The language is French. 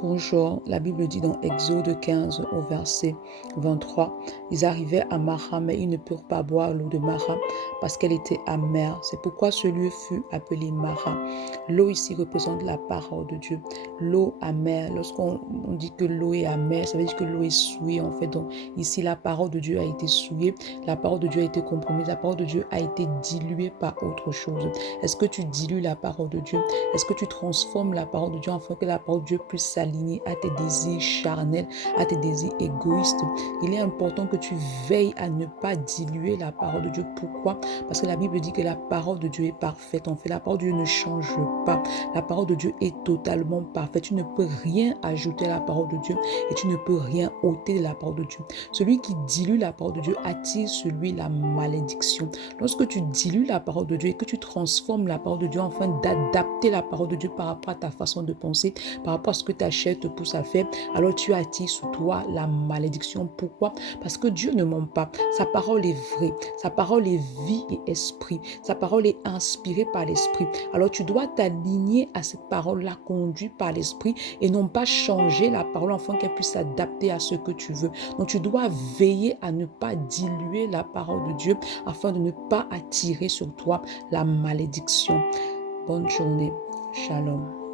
Bonjour, la Bible dit dans Exode 15 au verset 23, ils arrivaient à Mara, mais ils ne purent pas boire l'eau de Mara parce qu'elle était amère. C'est pourquoi ce lieu fut appelé Mara. L'eau ici représente la parole de Dieu. L'eau amère, lorsqu'on dit que l'eau est amère, ça veut dire que l'eau est souillée en fait. Donc ici, la parole de Dieu a été souillée, la parole de Dieu a été compromise, la parole de Dieu a été diluée par autre chose. Est-ce que tu dilues la parole de Dieu? Est-ce que tu transformes la parole de Dieu afin que la parole de Dieu puisse s'aligner à tes désirs charnels, à tes désirs égoïstes? Il est important que tu veilles à ne pas diluer la parole de Dieu. Pourquoi? Parce que la Bible dit que la parole de Dieu est parfaite. En fait, la parole de Dieu ne change pas. La parole de Dieu est totalement parfaite. Tu ne peux rien ajouter à la parole de Dieu et tu ne peux rien ôter de la parole de Dieu. Celui qui dilue la parole de Dieu attire sur lui la malédiction. Lorsque tu dilues la parole de Dieu et que tu transformes la parole de Dieu afin d'adapter la parole de Dieu par rapport à ta façon de penser, par rapport à ce que ta chair te pousse à faire, alors tu attires sur toi la malédiction. Pourquoi? Parce que Dieu ne ment pas. Sa parole est vraie. Sa parole est vie et esprit. Sa parole est inspirée par l'esprit. Alors tu dois t'aligner à cette parole-là conduite par l'esprit et non pas changer la parole afin qu'elle puisse s'adapter à ce que tu veux. Donc tu dois veiller à ne pas diluer la parole de Dieu afin de ne pas attirer sur toi la malédiction. Bonne journée. Shalom.